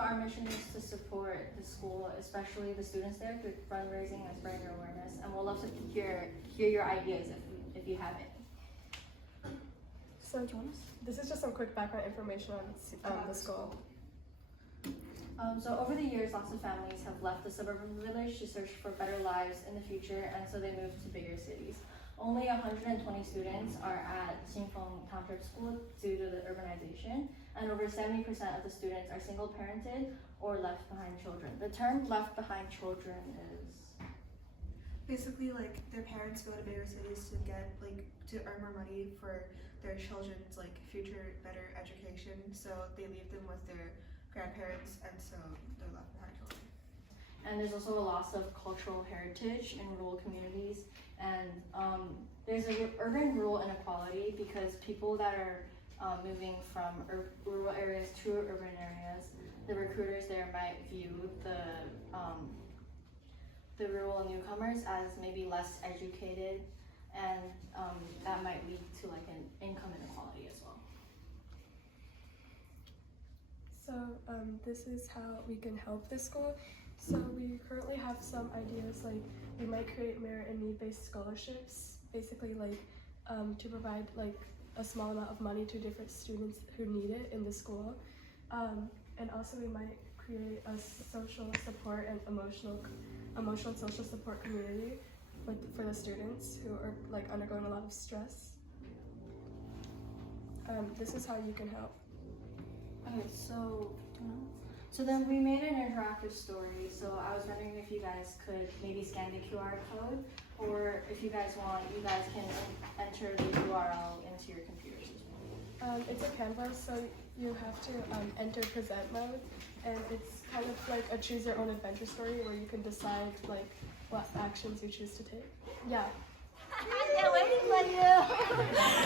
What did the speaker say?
our mission is to support the school, especially the students there, through fundraising and spreading awareness. And we'll love to hear your ideas if you have any. So, this is just some quick background information on the school. So over the years, lots of families have left the suburban village to search for better lives in the future, and so they moved to bigger cities. Only 120 students are at Sinfeng Township School due to the urbanization, and over 70% of the students are single-parented or left behind children. The term left behind children is basically like their parents go to bigger cities to get to earn more money for their children's future better education, so they leave them with their grandparents, and so they're left behind children. And there's also a loss of cultural heritage in rural communities, and there's an urban-rural inequality because people that are moving from rural areas to urban areas, the recruiters there might view the rural newcomers as maybe less educated, and that might lead to an income inequality as well. So this is how we can help this school. So we currently have some ideas, we might create merit and need-based scholarships, basically to provide a small amount of money to different students who need it in the school. And also we might create a social support and emotional and social support community for the students who are undergoing a lot of stress. This is how you can help. Okay, so then we made an interactive story, so I was wondering if you guys could maybe scan the QR code, or if you guys want, you guys can enter the URL into your computers as well. It's a canvas, so you have to enter present mode, and it's kind of like a choose your own adventure story where you can decide what actions you choose to take. Yeah. I'm waiting for you.